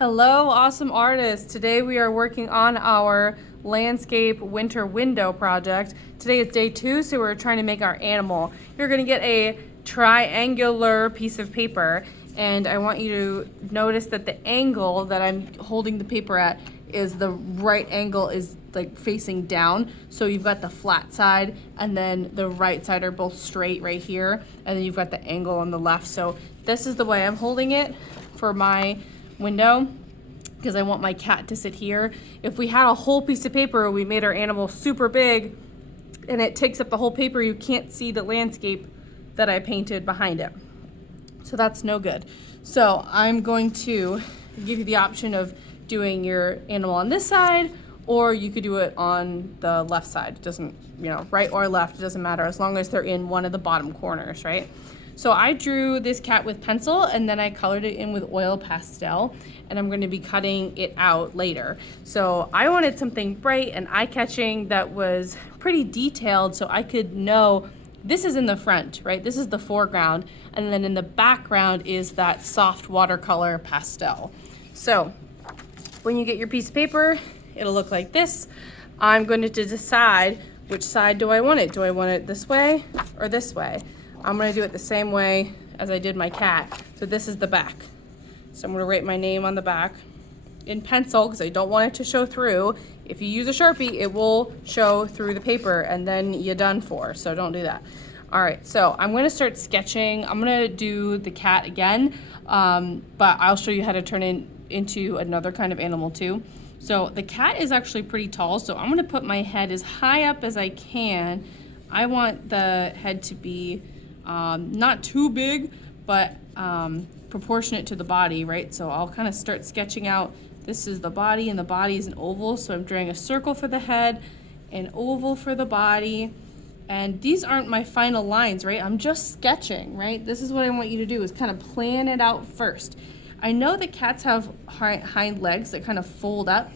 Hello, awesome artists. Today we are working on our landscape winter window project. Today is day 2, so we're trying to make our animal. You're gonna get a triangular piece of paper, and I want you to notice that the angle that I'm holding the paper at is the right angle is like facing down. So you've got the flat side and then the right side are both straight right here, and then you've got the angle on the left. So this is the way I'm holding it for my window, because I want my cat to sit here. If we had a whole piece of paper, we made our animal super big and it takes up the whole paper, you can't see the landscape that I painted behind it. So that's no good. So I'm going to give you the option of doing your animal on this side, or you could do it on the left side. It doesn't, right or left, it doesn't matter as long as they're in one of the bottom corners, right? So I drew this cat with pencil and then I colored it in with oil pastel, and I'm going to be cutting it out later. So I wanted something bright and eye-catching that was pretty detailed so I could know this is in the front, right? This is the foreground, and then in the background is that soft watercolor pastel. So when you get your piece of paper, it'll look like this. I'm going to decide which side do I want it. Do I want it this way or this way? I'm gonna do it the same way as I did my cat. So this is the back. So I'm gonna write my name on the back in pencil because I don't want it to show through. If you use a Sharpie, it will show through the paper and then you're done for, so don't do that. All right, so I'm gonna start sketching. I'm gonna do the cat again, but I'll show you how to turn it into another kind of animal too. So the cat is actually pretty tall, so I'm gonna put my head as high up as I can. I want the head to be not too big, but proportionate to the body, right? So I'll kind of start sketching out. This is the body, and the body is an oval. So I'm drawing a circle for the head, an oval for the body. And these aren't my final lines, right? I'm just sketching, right? This is what I want you to do, is kind of plan it out first. I know that cats have hind legs that kind of fold up.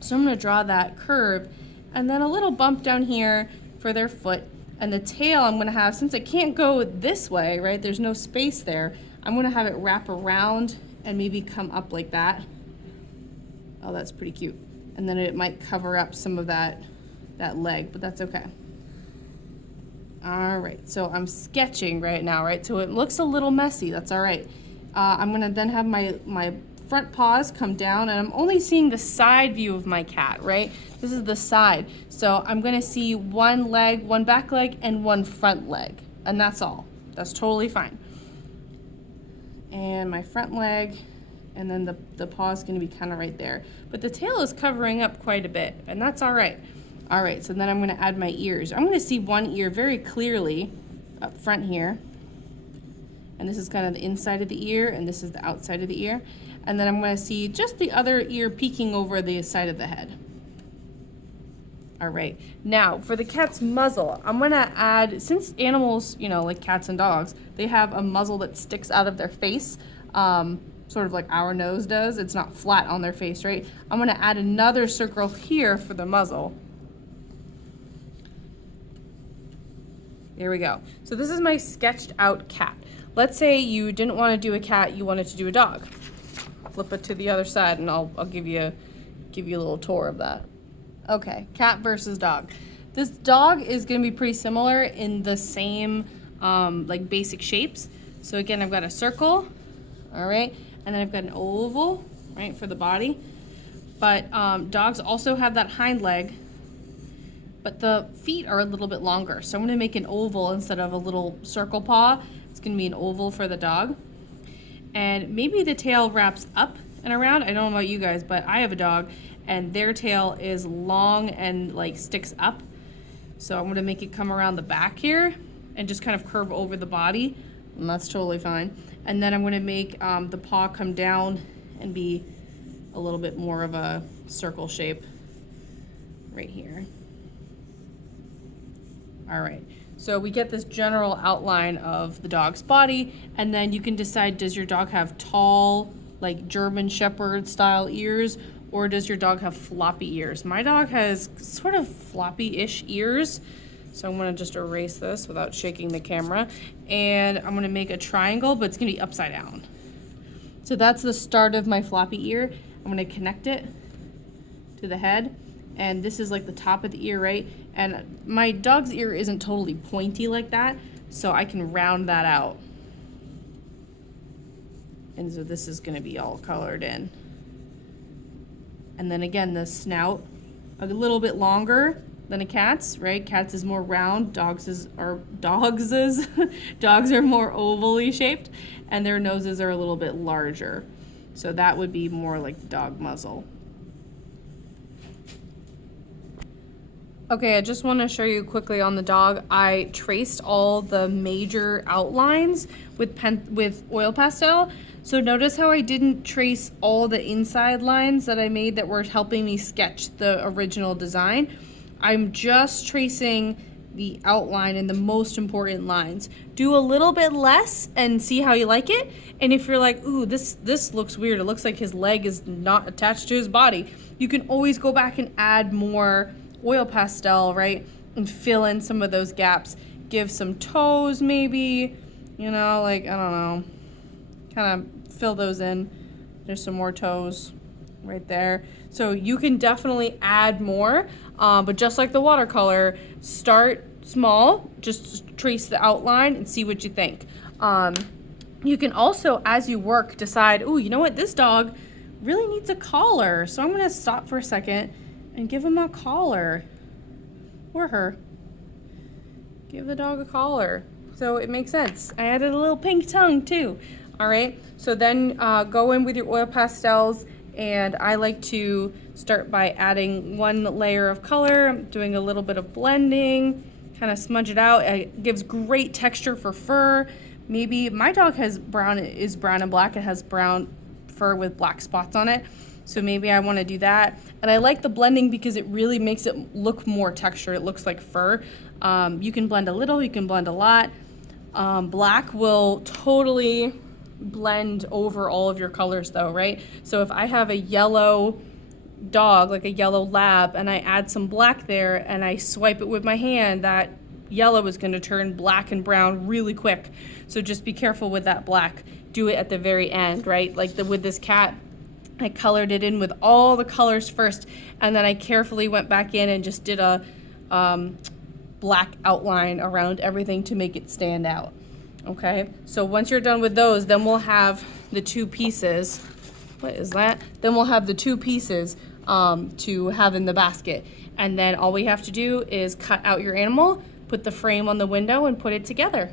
So I'm gonna draw that curve and then a little bump down here for their foot. And the tail I'm gonna have, since it can't go this way, right? There's no space there. I'm gonna have it wrap around and maybe come up like that. Oh, that's pretty cute. And then it might cover up some of that leg, but that's okay. All right, so I'm sketching right now, right? So it looks a little messy, that's all right. I'm gonna then have my front paws come down, and I'm only seeing the side view of my cat, right? This is the side. So I'm gonna see one leg, one back leg, and one front leg, and that's all. That's totally fine. And my front leg, and then the paw is gonna be kind of right there. But the tail is covering up quite a bit, and that's all right. All right, so then I'm gonna add my ears. I'm gonna see one ear very clearly up front here. And this is kind of the inside of the ear, and this is the outside of the ear. And then I'm gonna see just the other ear peeking over the side of the head. All right, now for the cat's muzzle, I'm gonna add, since animals, like cats and dogs, they have a muzzle that sticks out of their face, sort of like our nose does. It's not flat on their face, right? I'm gonna add another circle here for the muzzle. There we go. So this is my sketched out cat. Let's say you didn't want to do a cat, you wanted to do a dog. Flip it to the other side and I'll give you a little tour of that. Okay, cat versus dog. This dog is gonna be pretty similar in the same like basic shapes. So again, I've got a circle, all right, and then I've got an oval, right, for the body. But dogs also have that hind leg, but the feet are a little bit longer. So I'm gonna make an oval instead of a little circle paw. It's gonna be an oval for the dog. And maybe the tail wraps up and around. I don't know about you guys, but I have a dog and their tail is long and like sticks up. So I'm gonna make it come around the back here and just kind of curve over the body, and that's totally fine. And then I'm gonna make the paw come down and be a little bit more of a circle shape right here. All right, so we get this general outline of the dog's body, and then you can decide, does your dog have tall, like German Shepherd style ears, or does your dog have floppy ears? My dog has sort of floppy-ish ears, so I'm gonna just erase this without shaking the camera, and I'm gonna make a triangle, but it's gonna be upside down. So that's the start of my floppy ear. I'm gonna connect it to the head, and this is like the top of the ear, right? And my dog's ear isn't totally pointy like that, so I can round that out. And so this is gonna be all colored in. And then again, the snout, a little bit longer than a cat's, right? Cats is more round, dogs are dogs are more ovally shaped, and their noses are a little bit larger. So that would be more like dog muzzle. Okay, I just want to show you quickly on the dog. I traced all the major outlines with oil pastel. So notice how I didn't trace all the inside lines that I made that were helping me sketch the original design. I'm just tracing the outline and the most important lines. Do a little bit less and see how you like it. And if you're like, ooh, this looks weird, it looks like his leg is not attached to his body, you can always go back and add more oil pastel, right? And fill in some of those gaps. Give some toes maybe, you know, like, I don't know, kind of fill those in. There's some more toes right there. So you can definitely add more, but just like the watercolor, start small, just trace the outline and see what you think. You can also, as you work, decide, oh, you know what, this dog really needs a collar, so I'm gonna stop for a second and give him a collar, or her. Give the dog a collar. So it makes sense. I added a little pink tongue too. All right, so then go in with your oil pastels, and I like to start by adding one layer of color, doing a little bit of blending, kind of smudge it out. It gives great texture for fur. Maybe my dog is brown and black. It has brown fur with black spots on it. So maybe I want to do that. And I like the blending because it really makes it look more textured. It looks like fur. You can blend a little, you can blend a lot. Black will totally blend over all of your colors though, right? So if I have a yellow dog, like a yellow lab, and I add some black there and I swipe it with my hand, that yellow is going to turn black and brown really quick. So just be careful with that black. Do it at the very end, right? Like with this cat, I colored it in with all the colors first, and then I carefully went back in and just did a black outline around everything to make it stand out. Okay, so once you're done with those, then we'll have the two pieces. What is that? Then we'll have the two pieces to have in the basket. And then all we have to do is cut out your animal, put the frame on the window, and put it together.